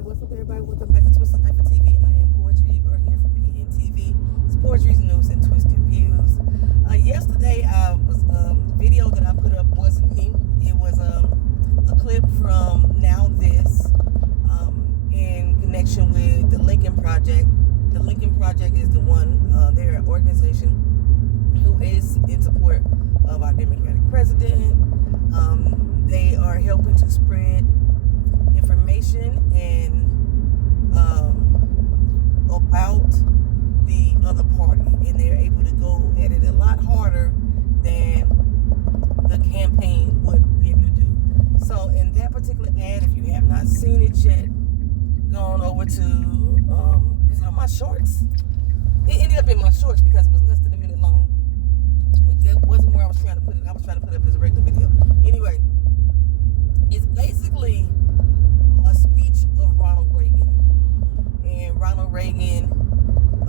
Alright, what's up everybody? Welcome back to Twisted Life of TV. I am Poetry. You are here for PNTV. It's Poetry's News and Twisted Views. Yesterday, the video that I put up wasn't me. It was a clip from Now This in connection with the Lincoln Project. The Lincoln Project is the one, they're an organization who is in support of our Democratic president. They are helping to spread information and about the other party, and they're able to go at it a lot harder than the campaign would be able to do. So in that particular ad, if you have not seen it yet, go on over to is it on my shorts? It ended up in my shorts because it was less than a minute long. That wasn't where I was trying to put it. I was trying to put it up as a regular video. Anyway, it's basically a speech of Ronald Reagan. And Ronald Reagan,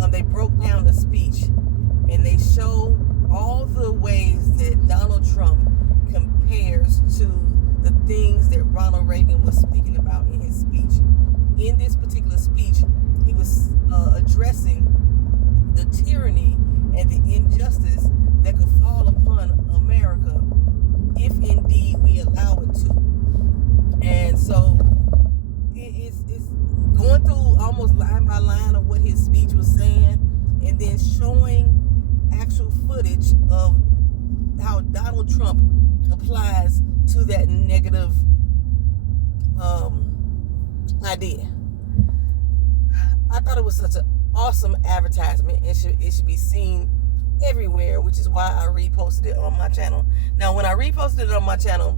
they broke down the speech and they showed all the ways that Donald Trump compares to the things that Ronald Reagan was speaking about in his speech. In this particular speech, he was addressing the tyranny and the injustice that could fall upon America if indeed we allow it to. And so it's going through almost line by line of what his speech was saying, and then showing actual footage of how Donald Trump applies to that negative idea. I thought it was such an awesome advertisement. It should be seen everywhere, which is why I reposted it on my channel. Now, when I reposted it on my channel,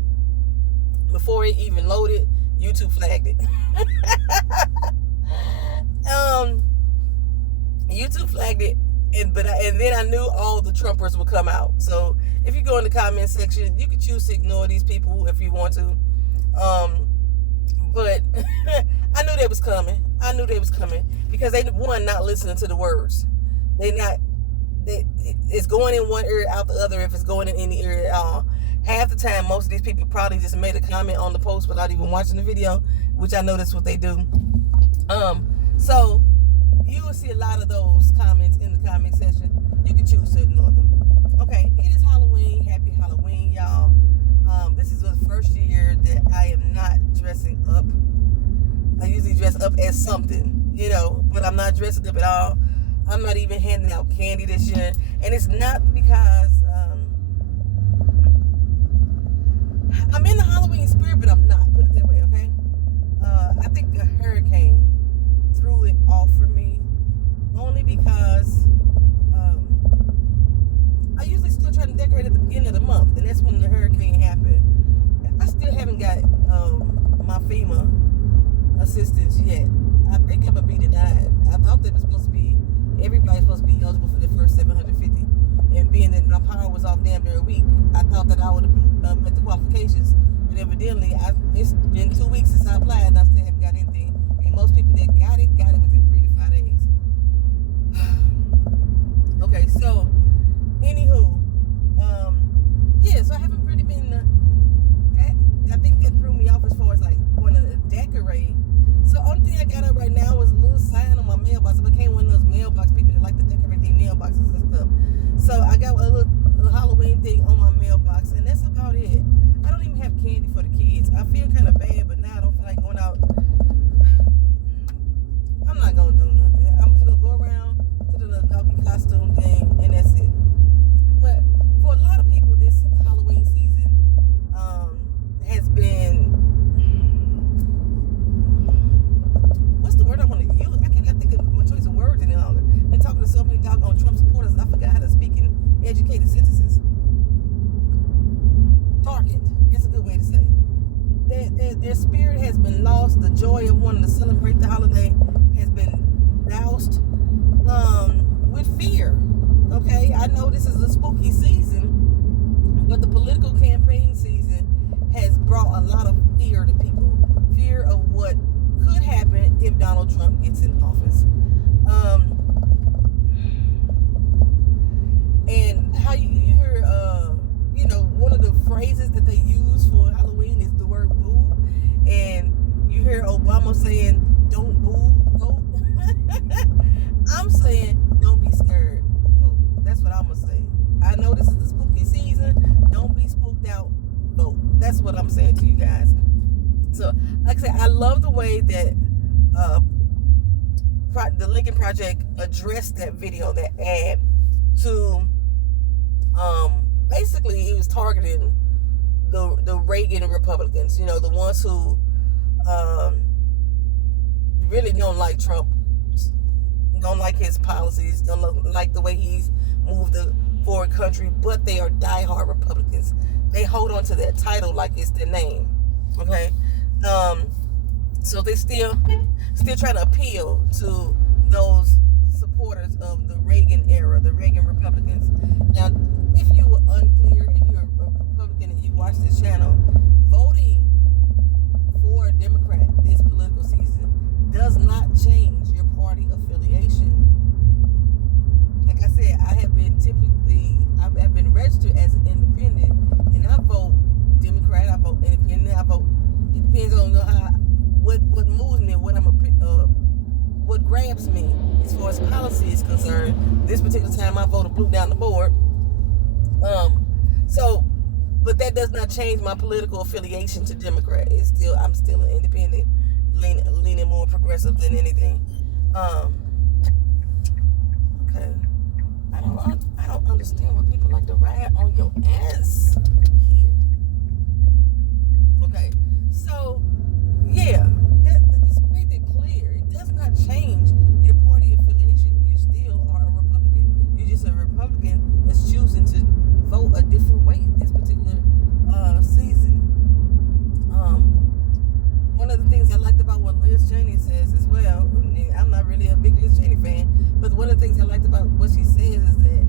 before it even loaded, YouTube flagged it. YouTube flagged it, and then I knew all the Trumpers would come out. So if you go in the comment section, you can choose to ignore these people if you want to. But I knew they was coming. Because they not listening to the words. It's going in one ear out the other if it's going in any ear at all. Half the time, most of these people probably just made a comment on the post without even watching the video, which I know that's what they do. So you will see a lot of those comments in the comment section. You can choose to ignore them. Okay, it is Halloween. Happy Halloween, y'all. This is the first year that I am not dressing up. I usually dress up as something, but I'm not dressing up at all. I'm not even handing out candy this year. And it's not because I'm in the Halloween spirit, but I'm not. Put it that way, okay? I think the hurricane threw it off for me. Only because I usually still try to decorate at the beginning of the month. And that's when the hurricane happened. I still haven't got my FEMA assistance yet. I think I'm going to be denied. I thought they were supposed to be, everybody's supposed to be eligible for the first $750. And being that my power was off damn near a week, I thought that I would have met the qualifications. But evidently, it's been 2 weeks since I applied, and I still haven't got anything. And most people that got it within 3 to 5 days. Okay, so, anywho, so I haven't really been, I think that threw me off as far as like going to decorate. So only thing I got up right now is a little sign on my mailbox. I became one of those mailbox people that like to decorate their mailboxes and stuff. So I got a little Halloween thing on my mailbox, and that's about it. I don't even have candy for the kids. I feel kind of bad, but now I don't feel like going out. I'm not going to do nothing. I'm just going to go around to the little doggy costume thing, and that's it. But for a lot of people, this Halloween season has been, what's the word I want to use? I can't think of my choice of words any longer. I've been talking to so many doggone Trump supporters, I forgot how to speak in educated sentences. Darkened. That's a good way to say it. Their spirit has been lost. The joy of wanting to celebrate the holiday has been doused with fear. Okay, I know this is a spooky season, but the political campaign season has brought a lot of fear to people. Fear of what could happen if Donald Trump gets in office. And how you hear, one of the phrases that they use for Halloween is the word boo. And you hear Obama saying, don't vote. I'm saying don't be scared. Vote. That's what I'm gonna say. I know this is the spooky season. Don't be spooked out. Vote. That's what I'm saying to you guys. So, like I said, I love the way that the Lincoln Project addressed that video, that ad, to basically it was targeting the Reagan Republicans, the ones who really don't like Trump, don't like his policies, don't like the way he's moved the forward country, but they are diehard Republicans. They hold on to that title like it's their name. Okay, so they still trying to appeal to those supporters of the Reagan era, the Reagan Republicans. Now, if you were unclear, if you're a Republican and you watch this channel, voting for a Democrat this political season does not change your party affiliation. Like I said, I have been registered as an independent, and I vote Democrat, I vote independent, it depends on what moves me, what grabs me as far as policy is concerned. This particular time I voted blue down the board. But that does not change my political affiliation to Democrat. I'm still an independent, leaning more progressive than anything. Okay. I don't understand why people like to ride on your ass here. Okay. So, yeah, it's made it clear. It does not change your party affiliation. You still are a Republican. You're just a Republican that's choosing to vote a different way this particular season. One of the things I liked about what Liz Cheney says as well, I'm not really a big Liz Cheney fan, but one of the things I liked about what she says is that,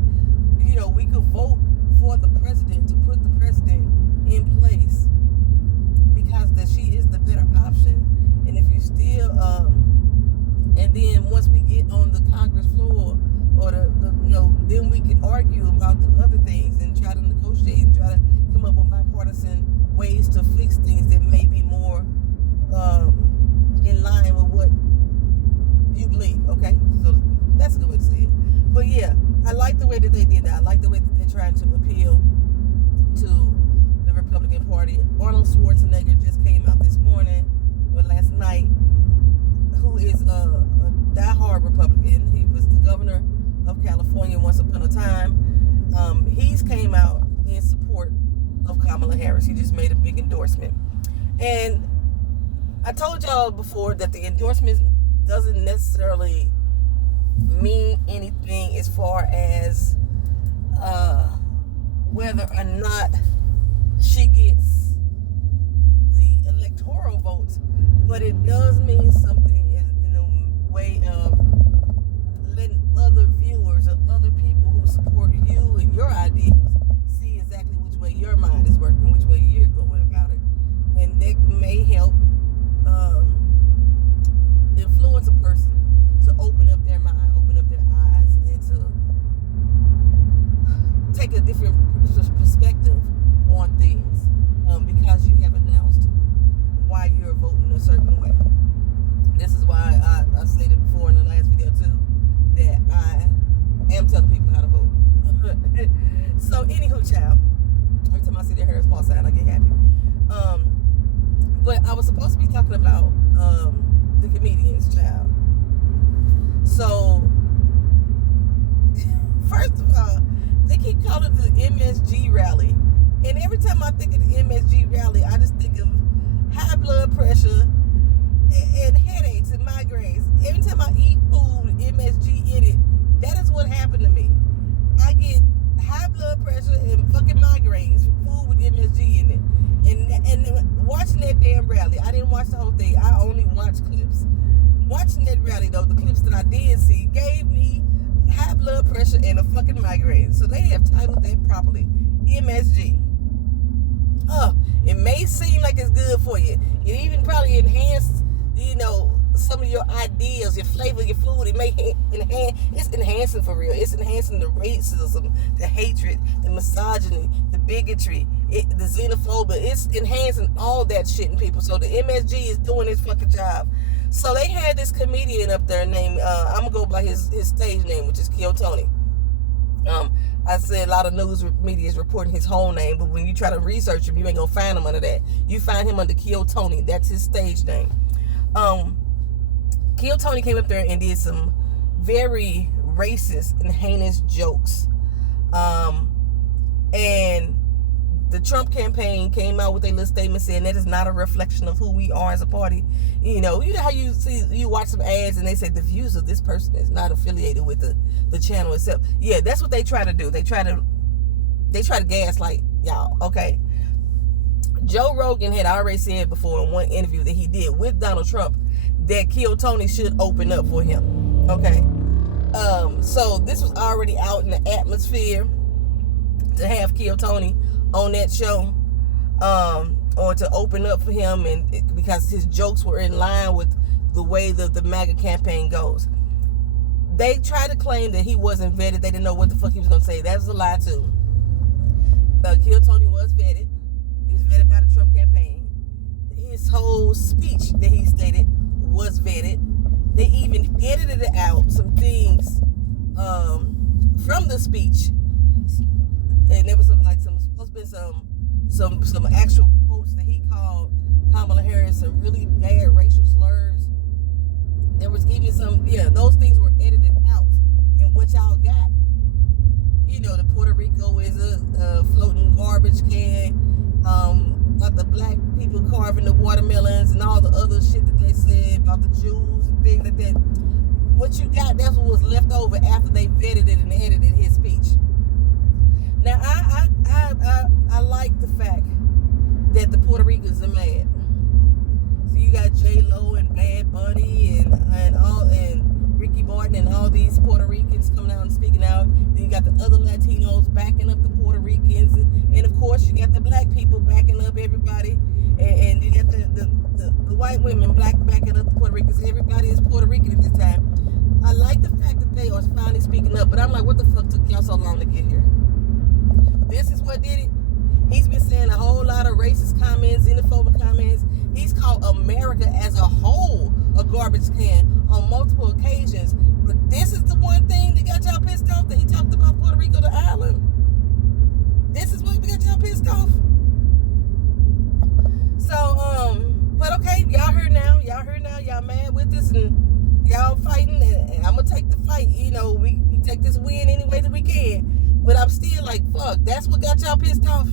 we could vote for the president, to put the president in place, because that she is the better option. And if you still, and then once we get on the Congress floor, or then we can argue about the other things and try to negotiate and try to come up with bipartisan ways to fix things that may be more in line with what you believe. Okay, so that's a good way to say it. But yeah, I like the way that they did that. I like the way that they're trying to appeal to the Republican Party. Arnold Schwarzenegger just came out this morning or last night, who is a diehard Republican. He was the governor of California once upon a time. He's came out in support of Kamala Harris. He just made a big endorsement. And I told y'all before that the endorsement doesn't necessarily mean anything as far as whether or not she gets the electoral votes, but it does mean something in the way of letting other viewers or other people who support you and your ideas see exactly which way your mind is working, which way you're going about it. And that may help influence a person to open up their mind, open up their eyes, and to take a different perspective on things, because you have announced why you're voting a certain way. This is why I stated before in the last video too, that I am telling people how to vote. So anywho, child, every time I see their hair small sign, I get happy. But I was supposed to be talking about the comedians, child. So first of all, they keep calling it the MSG rally, and every time I think of the MSG rally, I just think of high blood pressure and headaches and migraines. Every time I eat food with MSG in it, that is what happened to me. I get high blood pressure and fucking migraines from food with MSG in it. And watching that damn rally, I didn't watch the whole thing. I only watched clips. Watching that rally, though, the clips that I did see gave me high blood pressure and a fucking migraine. So they have titled that properly, MSG. It may seem like it's good for you. It even probably enhanced, some of your ideas, your flavor, your food. It may enhance. It's enhancing for real. It's enhancing the racism, the hatred, the misogyny, the bigotry, the xenophobia. It's enhancing all that shit in people. So the MSG is doing its fucking job. So they had this comedian up there named, I'm going to go by his stage name, which is Kill Tony. I said a lot of news media is reporting his whole name, but when you try to research him, you ain't going to find him under that. You find him under Kill Tony. That's his stage name. Kill Tony came up there and did some very racist and heinous jokes. And the Trump campaign came out with a little statement saying that is not a reflection of who we are as a party. You know how you watch some ads and they say the views of this person is not affiliated with the channel itself. Yeah, that's what they try to do. They try to gaslight y'all. Okay. Joe Rogan had already said before in one interview that he did with Donald Trump that Kill Tony should open up for him. Okay. So this was already out in the atmosphere to have Kill Tony on that show, or to open up for him, and because his jokes were in line with the way the MAGA campaign goes. They tried to claim that he wasn't vetted. They didn't know what the fuck he was going to say. That was a lie too. Kill Tony was vetted. He was vetted by the Trump campaign. His whole speech that he stated was vetted. They even edited out some things from the speech, and there was some actual quotes that he called Kamala Harris some really bad racial slurs. There was even those things were edited out. And what y'all got, the Puerto Rico is a floating garbage can, about the black people carving the watermelons and all the other shit that they said about the Jews and things like that. What you got, that's what was left over after they vetted it and edited his speech. Now, I like the fact that the Puerto Ricans are mad. So you got J-Lo and Bad Bunny and Ricky Martin and all these Puerto Ricans coming out and speaking out. Then you got the other Latinos backing up the Puerto Ricans, and of course you got the black people backing up everybody, and you got the white women backing up the Puerto Ricans. Everybody is Puerto Rican at this time. I like the fact that they are finally speaking up, but I'm like, what the fuck took y'all so long to get here? This is what did it. He's been saying a whole lot of racist comments, xenophobic comments. He's called America as a whole a garbage can on multiple occasions. But this is the one thing that got y'all pissed off, that he talked about Puerto Rico, the island. This is what got y'all pissed off. So, but okay, y'all here now. Y'all mad with us and y'all fighting, and I'm gonna take the fight. We take this win any way that we can. But I'm still like, fuck, that's what got y'all pissed off?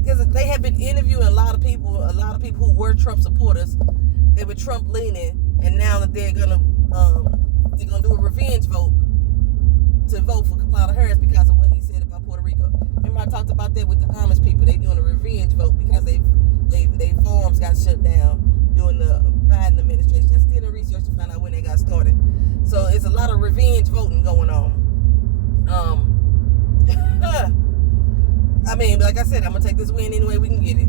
Because they have been interviewing a lot of people who were Trump supporters. They were Trump leaning, and now that they're gonna do a revenge vote to vote for Kamala Harris because of what he said about Puerto Rico. Remember I talked about that with the Amish people. They doing a revenge vote because they farms got shut down during the Biden administration. I'm still in research to find out when they got started. So it's a lot of revenge voting going on. I mean, like I said, I'm gonna take this win any way we can get it.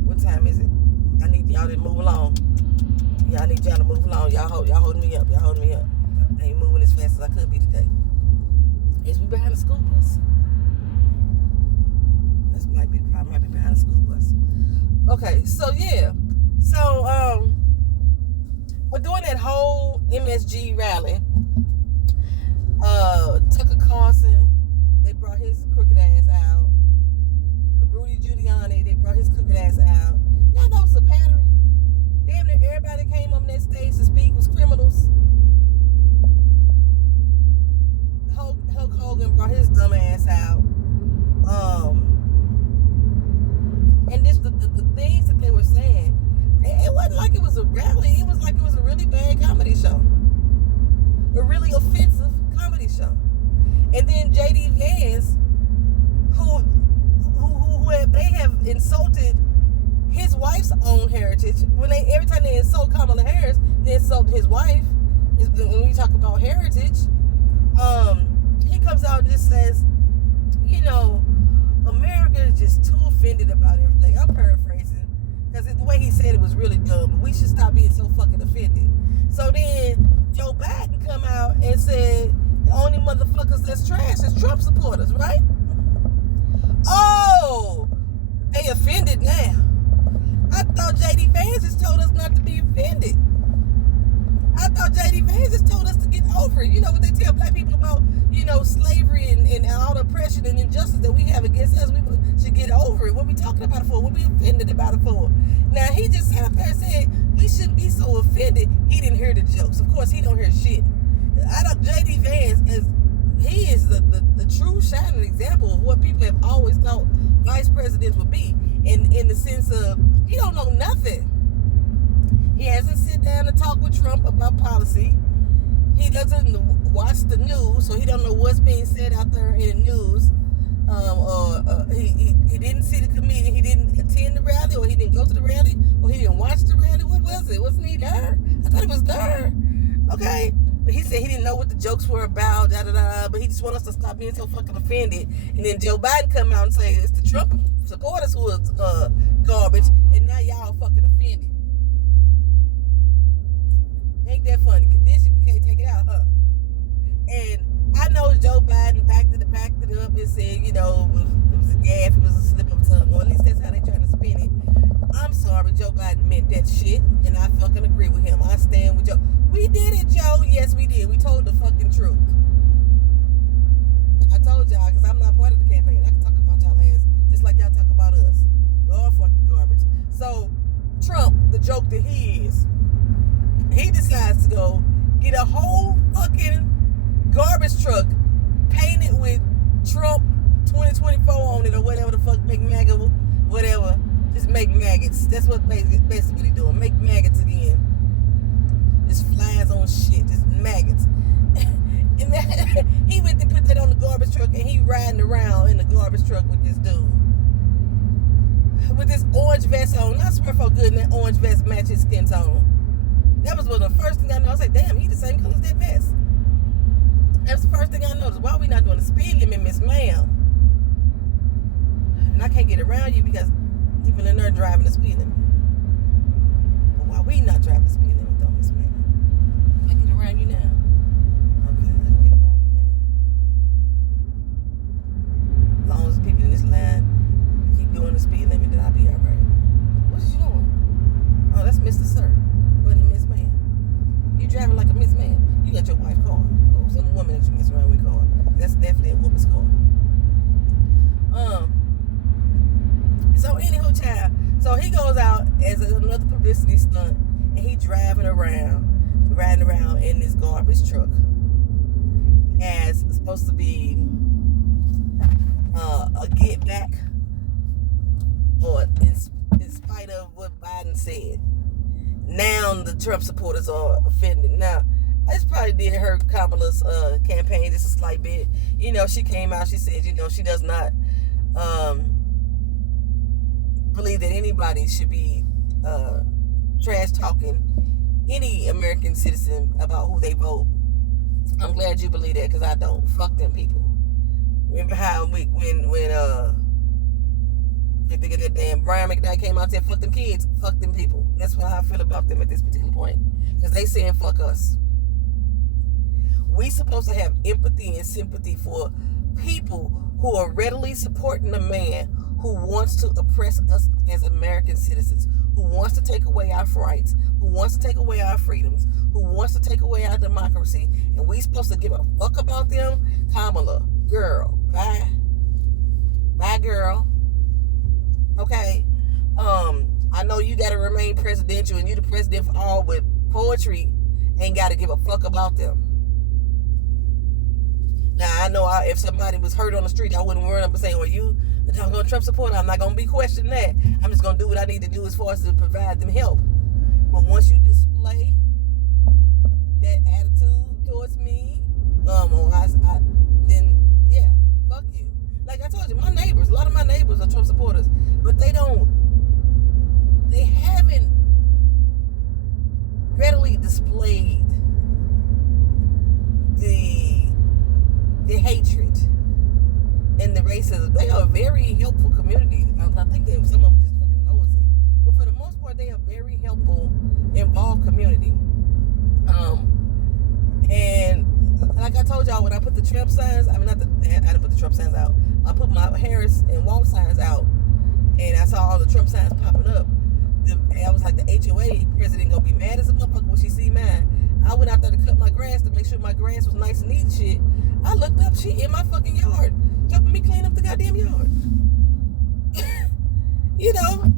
What time is it? I need y'all to move along. Y'all holding me up. I ain't moving as fast as I could be today. Is we behind the school bus? This might be the problem. Might be behind the school bus. Okay, so yeah. So we're doing that whole MSG rally. Tucker Carlson, they brought his crooked ass out. Rudy Giuliani, they brought his crooked ass out. Y'all know it's a pattern. Damn near everybody that came on that stage to speak was criminals. Hulk Hogan brought his dumb ass out. And just the things that they were saying, it wasn't like it was a rally. It was like it was a really bad comedy show. A really offensive comedy show. And then J.D. Vance, who they have insulted his wife's own heritage. Every time they insult Kamala Harris, they insult his wife. When we talk about heritage, he comes out and just says, America is just too offended about everything. I'm paraphrasing, because the way he said it was really dumb. But we should stop being so fucking offended. So then Joe Biden come out and said the only motherfuckers that's trash is Trump supporters, right? Oh, they offended now. I thought J.D. Vance just told us not to black people about, slavery and all the oppression and injustice that we have against us. We should get over it. What we talking about it for? What we offended about it for? Now, he just sat up there and said, we shouldn't be so offended. He didn't hear the jokes. Of course, he don't hear shit. J.D. Vance, he is the true shining example of what people have always thought vice presidents would be. In the sense of, he don't know nothing. He hasn't sit down and talked with Trump about policy. He doesn't watch the news, so he don't know what's being said out there in the news. He didn't see the comedian. He didn't attend the rally, or he didn't go to the rally, or he didn't watch the rally. What was it? Wasn't he there? I thought he was there. Okay. But he said he didn't know what the jokes were about, but he just wanted us to stop being so fucking offended. And then Joe Biden come out and say it's the Trump supporters who are garbage, and now y'all fucking offended. Ain't that funny? Condition, you can't take it out, huh? And I know Joe Biden backed it up and said, it was a gaffe, it was a slip of tongue, or at least that's how they trying to spin it. I'm sorry, Joe Biden meant that shit, and I fucking agree with him. I stand with Joe. We did it, Joe. Yes, we did. We told the fucking truth. I told y'all, because I'm not part of the campaign. I can talk about y'all ass just like y'all talk about us. We're all fucking garbage. So, Trump, the joke that he is, he decides to go get a whole fucking garbage truck painted with Trump 2024 on it, or whatever the fuck, make MAGA, whatever. Just make maggots. That's what basically what he's doing. Make maggots again. Just flies on shit. Just maggots. And then he went to put that on the garbage truck, and he riding around in the garbage truck with this dude. With this orange vest on. I swear for good, that orange vest matches his skin tone. That was one of the first things I know. I was like, damn, he the same color as that vest. That's the first thing I noticed. Why are we not doing the speed limit, Miss Ma'am? And I can't get around you because people in there driving the speed limit. But why we not driving the speed limit though, Miss Ma'am? Can I get around you now? Okay, I can get around you now. As long as people in this line keep doing the speed limit, then I'll be alright. What is you doing? Oh, that's Mr. Sir. Wasn't it Miss Ma'am? You driving like a Miss Ma'am. You got your wife's car. Oh, some woman that you mess around with car. That's definitely a woman's car. So anyhow, child. So he goes out as another publicity stunt, and he riding around in this garbage truck, as supposed to be a get back, or in spite of what Biden said. Now the Trump supporters are offended. Now, this probably did hurt Kamala's campaign just a slight bit. She came out, she said, she does not believe that anybody should be trash talking any American citizen about who they vote. I'm glad you believe that, because I don't. Fuck them people. Remember how when that damn Brian McKnight came out and said, fuck them kids, fuck them people. That's how I feel about them at this particular point. Because they saying fuck us. We supposed to have empathy and sympathy for people who are readily supporting a man who wants to oppress us as American citizens, who wants to take away our rights, who wants to take away our freedoms, who wants to take away our democracy, and we supposed to give a fuck about them? Kamala, girl, bye. Bye, girl. Okay? I know you got to remain presidential, and you the president for all, but poetry ain't got to give a fuck about them. Now, I know if somebody was hurt on the street, I wouldn't run up and say, well, you a doggone Trump supporter. I'm not going to be questioning that. I'm just going to do what I need to do as far as to provide them help. But once you display that attitude towards me, then, yeah, fuck you. Like I told you, a lot of my neighbors are Trump supporters, but they haven't readily displayed the hatred and the racism. They are a very helpful community. I think some of them just fucking nosy. But for the most part, they are very helpful, involved community. And like I told y'all, when I put the Trump signs, I didn't put the Trump signs out. I put my Harris and Walt signs out, and I saw all the Trump signs popping up. I was like, the HOA president gonna be mad as a motherfucker when she see mine. I went out there to cut my grass to make sure sure my grass was nice and neat and shit. I looked up, she in my fucking yard, helping me clean up the goddamn yard. You know,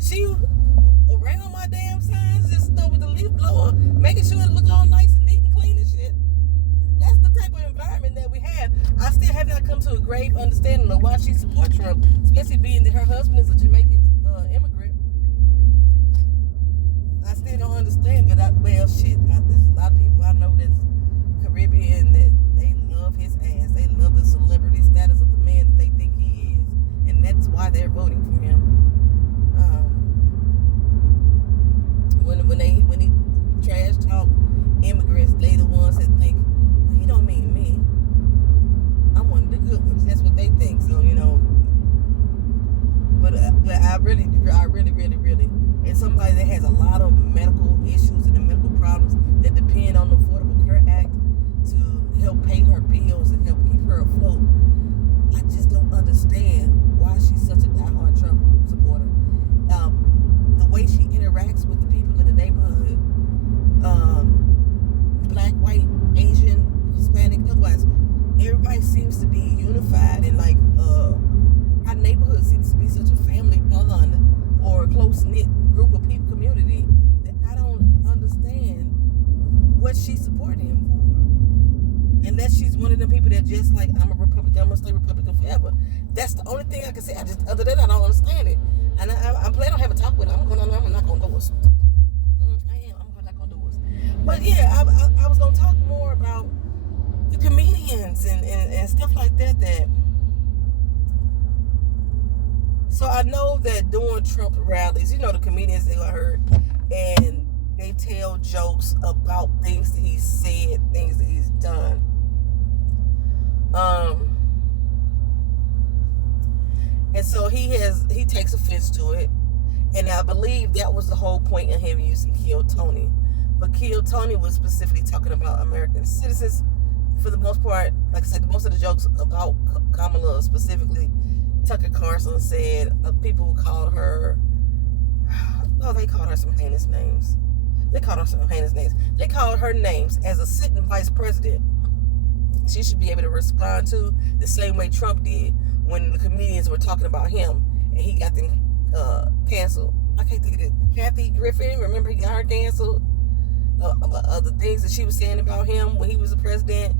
she around my damn signs, just with the leaf blower, making sure it looked all nice and neat and clean and shit. That's the type of environment that we have. I still have not come to a great understanding of why she supports Trump, especially being that her husband is a Jamaican immigrant. I still don't understand, but there's a lot of people I know that's Caribbean that they love his ass. They love the celebrity status of the man that they think he is, and that's why they're voting for him. When he trash talk immigrants, they the ones that think, well, he don't mean me. I'm one of the good ones. That's what they think. So but I really, and somebody that has a lot of medical issues and the medical problems that depend on the Affordable Care Act to help pay her bills and help keep her afloat. I just don't understand why she's such a diehard Trump supporter. The way she interacts with the people in the neighborhood, black, white, Asian, Hispanic, otherwise, everybody seems to be unified, and our neighborhood seems to be such a family bond or a close-knit group of people, community, that I don't understand what she's supporting him for. Unless she's one of the people that just like, I'm a Republican, I'm gonna stay Republican forever. That's the only thing I can say. Other than that, I don't understand it. And I'm planning on having a talk with her. I'm not gonna do us. I'm not gonna do us. But yeah, I was gonna talk more about the comedians and stuff like that. So I know that during Trump rallies, the comedians they got hurt and they tell jokes about things that he's said, things that he's done. And so he takes offense to it, and I believe that was the whole point of him using Kill Tony. But Kill Tony was specifically talking about American citizens. For the most part, like I said, most of the jokes about Kamala specifically, Tucker Carlson said people called her, they called her some heinous names. They called her names as a sitting vice president. She should be able to respond to the same way Trump did when the comedians were talking about him and he got them canceled. I can't think of it. Kathy Griffin, remember he got her canceled? The things that she was saying about him when he was the president,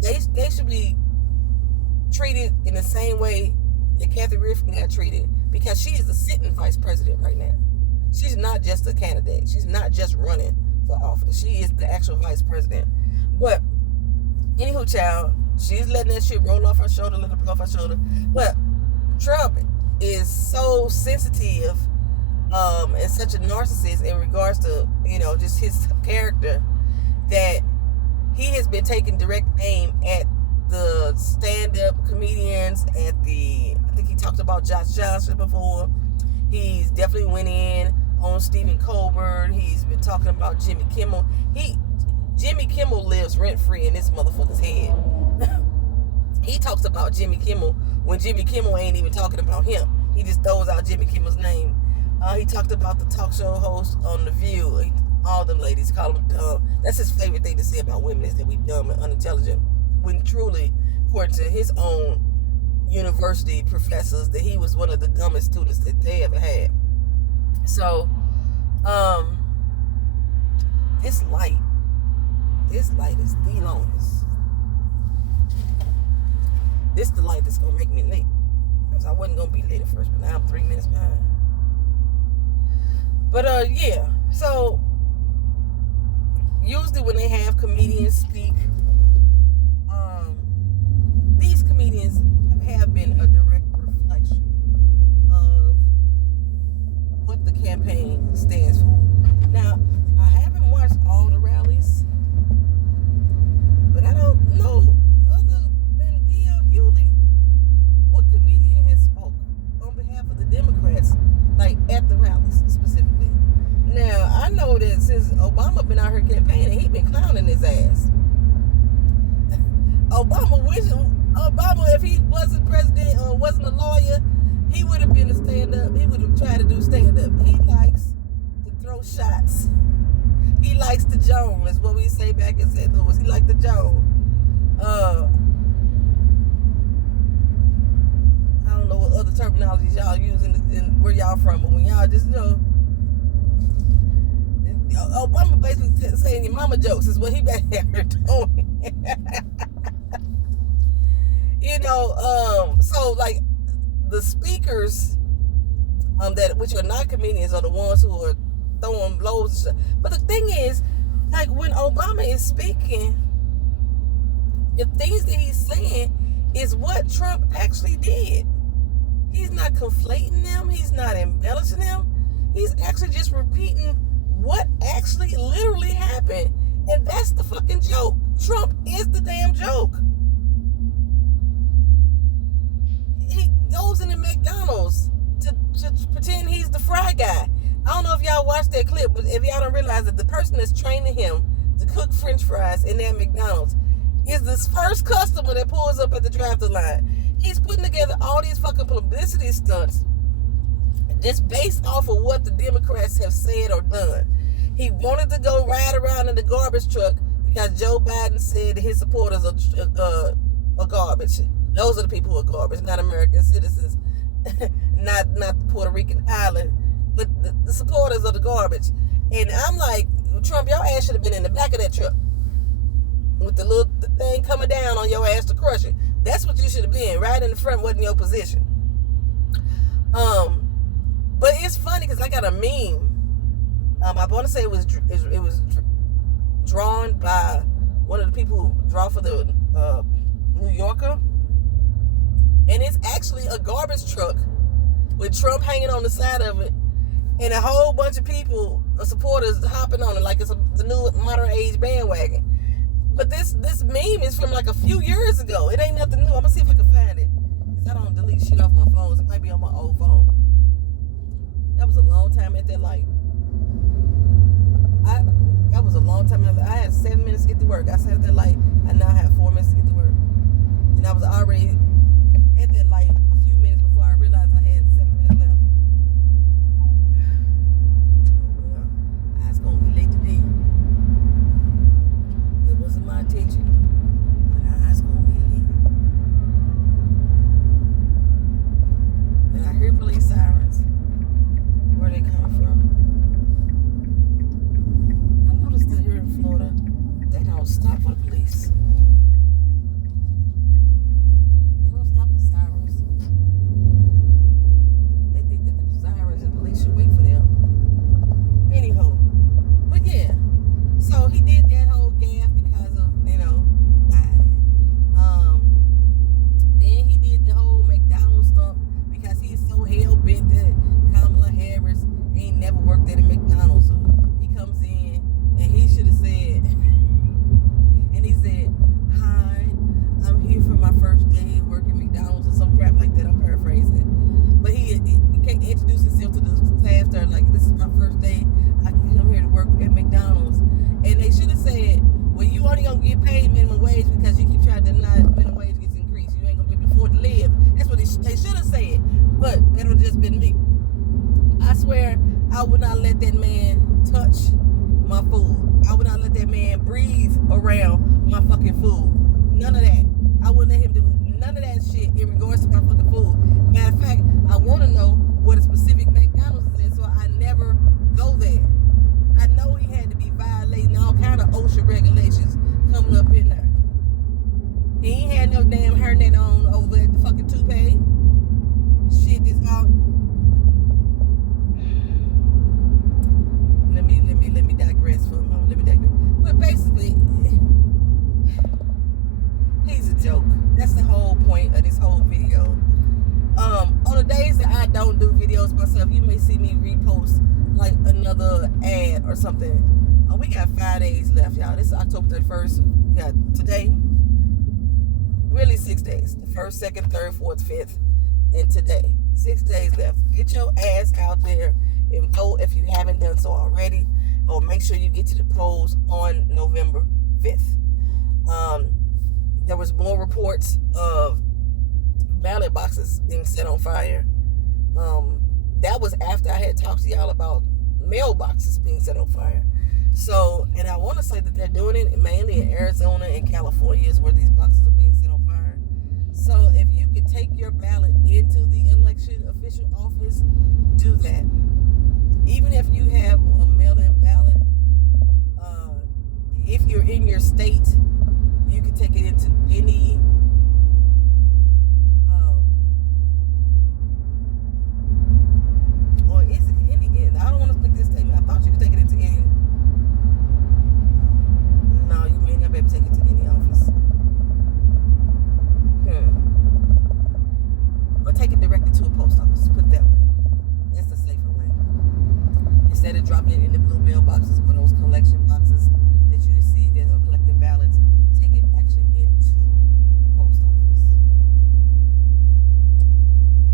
they should be treated in the same way that Kathy Griffin got treated, because she is the sitting vice president right now. She's not just a candidate. She's not just running for office. She is the actual vice president. But anywho, child, she's letting that shit roll off her shoulder, But Trump is so sensitive and such a narcissist in regards to, just his character, that he has been taking direct aim at the stand-up comedians, I think he talked about Josh Johnson before. He's definitely went in on Stephen Colbert. He's been talking about Jimmy Kimmel. Jimmy Kimmel lives rent-free in this motherfucker's head. He talks about Jimmy Kimmel when Jimmy Kimmel ain't even talking about him. He just throws out Jimmy Kimmel's name. He talked about the talk show host on The View. All them ladies call him dumb. That's his favorite thing to say about women, is that we dumb and unintelligent. When truly, according to his own university professors, that he was one of the dumbest students that they ever had. So, this light is the longest. This the light that's gonna make me late, because I wasn't gonna be late at first, but now I'm 3 minutes behind. But yeah, so usually when they have comedians speak, these comedians have been a direct reflection of what the campaign stands for. Now, I haven't watched all the rallies, but I don't know, other than D.L. Hewley, what comedian has spoke on behalf of the Democrats, like at the rallies specifically. Now, I know that since Obama been out here campaigning, he been clowning his ass. Obama, if he wasn't president or wasn't a lawyer, he would have been a stand-up. He would have tried to do stand-up. He likes to throw shots. He likes to Joan. That's what we say back in St. Louis. He like the Joan. I don't know what other terminologies y'all use in where y'all from, but when y'all just, Obama basically saying your mama jokes is what he back here doing. So like the speakers that which are not comedians are the ones who are throwing blows and stuff. But the thing is, like when Obama is speaking, the things that he's saying is what Trump actually did. He's not conflating them. He's not embellishing them. He's actually just repeating what actually literally happened. And that's the fucking joke. Trump is the damn joke. He goes into McDonald's to pretend he's the fry guy. I don't know if y'all watched that clip, but if y'all don't realize that the person that's training him to cook French fries in that McDonald's is this first customer that pulls up at the drive-thru line. He's putting together all these fucking publicity stunts just based off of what the Democrats have said or done. He wanted to go ride around in the garbage truck because Joe Biden said his supporters are garbage. Those are the people who are garbage, not American citizens, not the Puerto Rican island, but the supporters of the garbage. And I'm like, Trump, your ass should have been in the back of that truck with the little thing coming down on your ass to crush it. That's what you should have been. Right in the front wasn't your position. But it's funny because I got a meme. I want to say it was drawn by one of the people who draw for the New Yorker, and it's actually a garbage truck with Trump hanging on the side of it, and a whole bunch of people, supporters, hopping on it like it's the new modern age bandwagon. But this meme is from like a few years ago. It ain't nothing new. I'm gonna see if I can find it. Cause I don't delete shit off my phones. It might be on my old phone. That was a long time at that light. That was a long time. I had 7 minutes to get to work. I sat at that light. I now have 4 minutes to get to work. And I was already at that light a few minutes before I realized I had 7 minutes left. Oh, well, I was gonna be late today. It wasn't my intention, but I was gonna be late. And I hear police sirens. Where they coming from? I noticed that here in Florida, they don't stop for the police. They don't stop for sirens. They think that the sirens and police should wait for them. Anyhow, but yeah, so he did that whole gaffe because of, Biden. Then he did the whole McDonald's stuff because he's so hell-bent that Kamala Harris ain't never worked at a McDonald's. So he comes in and he should have said, and he said, "Hi, I'm here for my first day working McDonald's," or some crap like that. I'm paraphrasing. But he can't introduce himself to the staff there like, "This is my first day. I can come here to work at McDonald's." And they should have said, "Well, you only gonna get paid minimum wage because you keep trying to deny minimum wage gets increased. You ain't gonna be able to afford to live." That's what they should have said. But that would have just been me. I swear, I would not let that man touch my food. I would not let that man breathe around my fucking food. None of that. I wouldn't let him do none of that shit in regards to my fucking food. Matter of fact, I want to know what a specific McDonald's is, so I never go there. I know he had to be violating all kind of OSHA regulations coming up in there. He ain't had no damn hairnet on over at the fucking toupee. Shit is all. Let me digress for a moment. Let me digress. But basically, he's a joke. That's the whole point of this whole video. On the days that I don't do videos myself, you may see me repost like another ad or something. We got 5 days left, y'all. This is October 31st. We got today. Really 6 days. The 1st, 2nd, 3rd, 4th, 5th, and today. 6 days left. Get your ass out there and vote if you haven't done so already. Or make sure you get to the polls on November 5th. There was more reports of ballot boxes being set on fire. That was after I had talked to y'all about mailboxes being set on fire. So, and Now, I want to say that they're doing it mainly in Arizona and California is where these boxes are being set on fire. So if you could take your ballot into the election official office, do that. Even if you have a mail-in ballot, if you're in your state, you can take it into any or is it any? I don't want to make this statement. I thought you could take it into any. No, you may not be able to take it to any office. Or take it directly to a post office. Put it that way. That's the safer way. Instead of dropping it in the blue mailboxes or those collection boxes that you see that are collecting ballots, take it actually into the post office.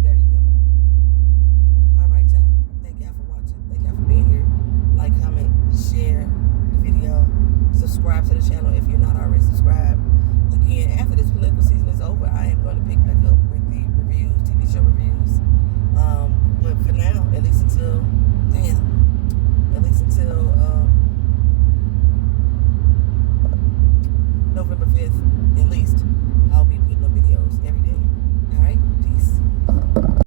There you go. All right, y'all. Thank y'all for watching. Thank y'all for being here. Like, comment, share the video. Subscribe to the channel if you're not already subscribed. Again, after this political season is over, I am going to pick back up with the reviews, TV show reviews. But for now, at least until November 5th, at least, I'll be putting up videos every day.